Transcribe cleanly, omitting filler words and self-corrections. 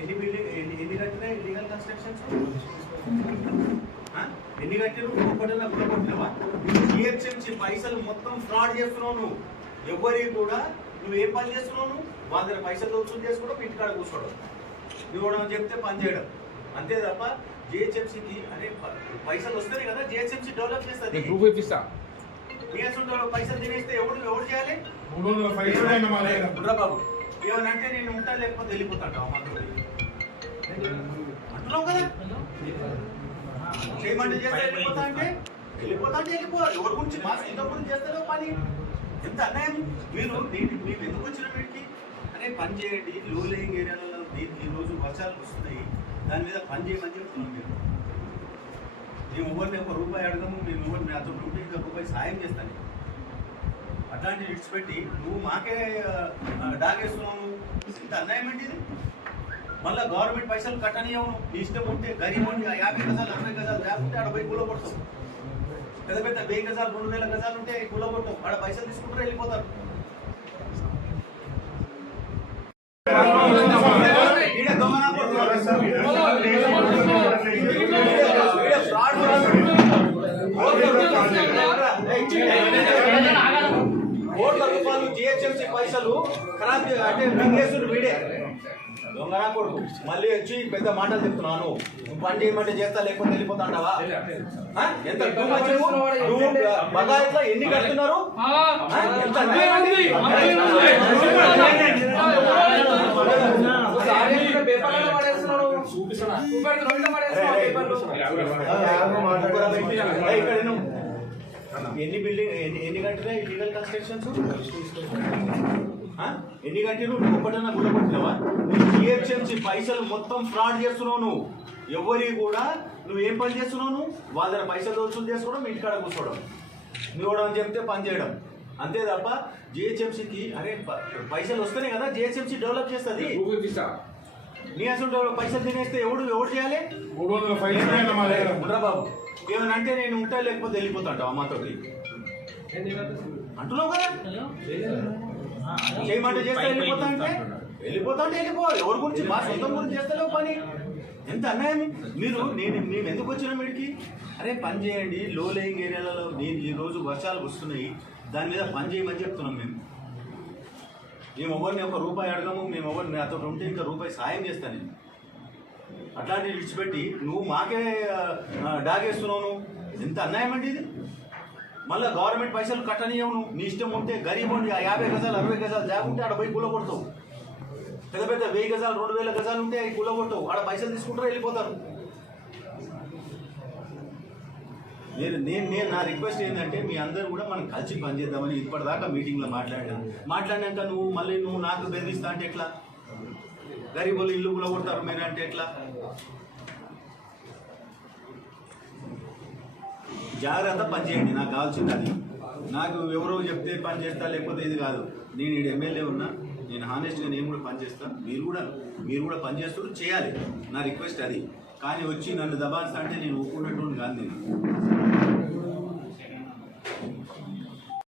ఎన్ని కట్టినా illegal constructions ఎన్ని కట్టినా ఒకటినా కొట్టినవా? జిహెచ్ఎంసీ పైసలు మొత్తం ఫ్రాడ్ చేస్తున్నావు నువ్వు. ఎవరికి కూడా నువ్వు ఏం పని చేస్తున్నావు? నువ్వు వాళ్ళ దగ్గర పైసలు వసూలు చేసుకోవడం, ఇంటికాడ కూర్చోవడం, ఇవ్వడం చెప్తే పని చేయడం అంతే తప్ప జిహెచ్ఎంసీకి అంటే పైసలు వస్తాయి కదా, జిహెచ్ఎంసీ డెవలప్ చేస్తుంది. పైసలు తినేస్తే ఎవరు చేయాలి? బాబు ఏమనంటే నేను ఉంటా లేకపోతే వెళ్ళిపోతాంటావు అంటున్నావు కదా. చేయమంటే చేస్తే వెళ్ళిపోతా అంటే వెళ్ళిపోవాలి. ఎవరి గురించి మా ఇంత గురించి చేస్తారో పని. ఎంత అన్యాయం! మీరు ఎందుకు వచ్చిన వీటికి అనే పని చేయండి. లో లేయింగ్ ఏరియాలలో ఈరోజు వర్షాలు వస్తున్నాయి, దాని మీద పని చేయమని చెప్తున్నాం. మేము ఎవరిని ₹1 అడగము. మేము ఎవరిని అతను ఉంటే ఇంకా రూపాయి సాయం చేస్తాను. అట్లాంటివి విడిచిపెట్టి నువ్వు మాకే డాగేస్తున్నావు. ఇంత అన్యాయం ఏంటి ఇది? మళ్ళీ గవర్నమెంట్ పైసలు కట్టనియవు. నీ ఇష్టం ఉంటే గరీబ్ 50 గజాలు 60 గజాలు లేకుంటే ఆడ పోయి కూలగొడతావు. పెద్ద 1000 గజాలు 2000 గజాలు ఉంటే కూలగొట్టవు. ఆడ పైసలు తీసుకుంటారు, వెళ్ళిపోతారు. ₹1,00,00,000 జిహెచ్ఎంసీ పైసలు ఖరాబ్ అంటే మింగేసుడు వీడే దొంగనా కొడుకు. మళ్ళీ వచ్చి పెద్ద మాటలు చెప్తున్నాను. నువ్వు పని చేయమంటే చేస్తా లేకపోతే వెళ్ళిపోతా అంటావా? ఎంత బగాయిట్లో ఎన్ని కడుతున్నారు? ఎన్ని కట్టినా ఇల్లీగల్ కన్స్ట్రక్షన్స్ ఎన్ని కట్టిరు? ఒకటన్నా గుల్లగొట్టినావా? జిహెచ్ఎంసీ పైసలు మొత్తం ఫ్రాడ్ చేస్తున్నావు నువ్వు. ఎవరి కూడా నువ్వు ఏం పని చేస్తున్నావు? నువ్వు వాళ్ళ దగ్గర పైసలు వసూలు చేసుకోవడం, ఇంటికాడ కూర్చోవడం, నువ్వు అని చెప్తే పని చేయడం అంతే తప్ప జిహెచ్ఎంసీకి అరే పైసలు వస్తున్నాయి కదా, జిహెచ్ఎంసీ డెవలప్ చేస్తుంది. నీ అసలు పైసలు తినేస్తే ఎవడు చేయాలి? బాబు ఏమనంటే నేను ఉంటా లేకపోతే వెళ్ళిపోతాంటావు అమ్మతోటి అంటున్నావు కదా. చేయమంటే చేస్తే వెళ్ళిపోతా అంటే వెళ్ళిపోవాలి. ఎవరి గురించి మా సొంతం గురించి చేస్తలేవు పని. ఎంత అన్యాయం! మేము ఎందుకు వచ్చినాం వీడికి? అరే పని చేయండి. లో లేయింగ్ ఏరియాలలో ఈరోజు వర్షాలు వస్తున్నాయి, దాని మీద పని చేయమని చెప్తున్నాం. మేము ఎవరిని ₹1 అడగము. మేము ఎవరిని అతను ఉంటే ఇంకా రూపాయి సాయం చేస్తాను నేను. అట్లాంటివి విడిచిపెట్టి నువ్వు మాకే డాగేస్తున్నావు. నువ్వు ఎంత అన్యాయం అండి ఇది? మళ్ళీ గవర్నమెంట్ పైసలు కట్టనియవు. నీ ఇష్టం ఉంటే గరీబ్ 50 గజాలు 60 గజాలు లేకుంటే ఆడ పోయి కూలగొడతావు. పెద్ద 1000 గజాలు 2000 గజాలు ఉంటే అవి కూలగొట్టవు. ఆడ పైసలు తీసుకుంటారు, వెళ్ళిపోతారు. నేను నా రిక్వెస్ట్ ఏంటంటే మీ అందరూ కూడా మనం కలిసి పనిచేద్దామని ఇప్పటిదాకా మీటింగ్లో మాట్లాడినాక నువ్వు నాకు బెదిరిస్తా అంటే ఎట్లా? గరీబులు ఇల్లు కూలగొడతారు మీరు అంటే ఎట్లా? జాగ్రత్త పని చేయండి. నాకు కావాల్సింది అది. నాకు ఎవరో చెప్తే పని చేస్తా లేకపోతే ఇది కాదు. నేను ఇక్కడ ఎమ్మెల్యే ఉన్నా, నేను హానెస్ట్గా నేను కూడా పని చేస్తాను. మీరు కూడా పని చేస్తూ చేయాలి. నా రిక్వెస్ట్ అది. కానీ వచ్చి నన్ను దబాయిస్తా అంటే నేను ఒప్పుకున్నట్టు కాదు. నేను